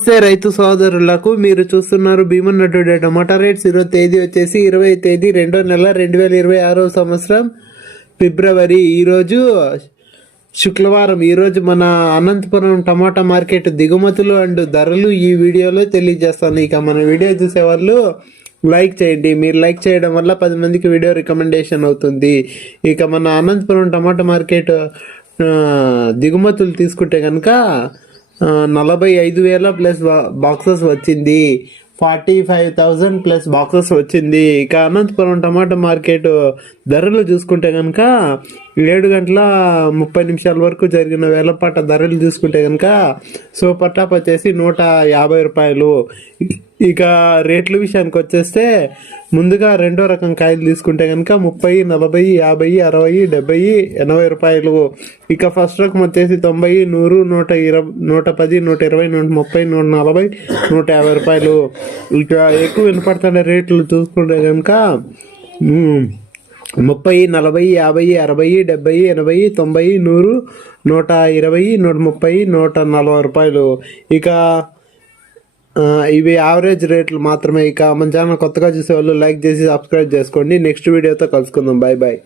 నమస్తే రైతు సోదరులకు, మీరు చూస్తున్నారు భీమన్ టుడే టమాటా రేట్స్. ఈరోజు తేదీ వచ్చేసి 20 తేదీ 2వ నెల 2026 సంవత్సరం ఫిబ్రవరి. ఈరోజు శుక్రవారం. ఈరోజు మన అనంతపురం టమాటా మార్కెట్ దిగుమతులు అండ్ ధరలు ఈ వీడియోలో తెలియజేస్తాను. ఇక మన వీడియో చూసే వాళ్ళు లైక్ చేయండి. మీరు లైక్ చేయడం వల్ల 10 మందికి వీడియో రికమెండేషన్ అవుతుంది. ఇక మన అనంతపురం టమాటా మార్కెట్ దిగుమతులు తీసుకుంటే కనుక 45,000 ప్లస్ బాక్సెస్ వచ్చింది. 45,000 ప్లస్ బాక్సెస్ వచ్చింది. ఇక అనంతపురం టమాటా మార్కెట్ ధరలు చూసుకుంటే కనుక 7:30 వరకు జరిగిన వేలపాట ధరలు చూసుకుంటే కనుక సూపర్ టాప్ వచ్చేసి 150 రూపాయలు. ఇక రేట్ల విషయానికి వచ్చేస్తే ముందుగా రెండో రకం కాయలు తీసుకుంటే కనుక 30, 40, 50, 60, 70, 80 రూపాయలు. ఇక ఫస్ట్ రకం వచ్చేసి 90, 100, 120, 110, 120, 130, 140, 150 రూపాయలు. ఇక ఎక్కువ వినపడుతున్న రేట్లు చూసుకుంటే కనుక 30, 40, 50, 60, 70, 80, 90, 100, 120, 130, 140 రూపాయలు. ఇక ఇవి యావరేజ్ రేట్లు మాత్రమే. ఇక మన ఛానల్ కొత్తగా చూసే వాళ్ళు లైక్ చేసి సబ్స్క్రైబ్ చేసుకోండి. నెక్స్ట్ వీడియోతో కలుసుకుందాం. Bye bye.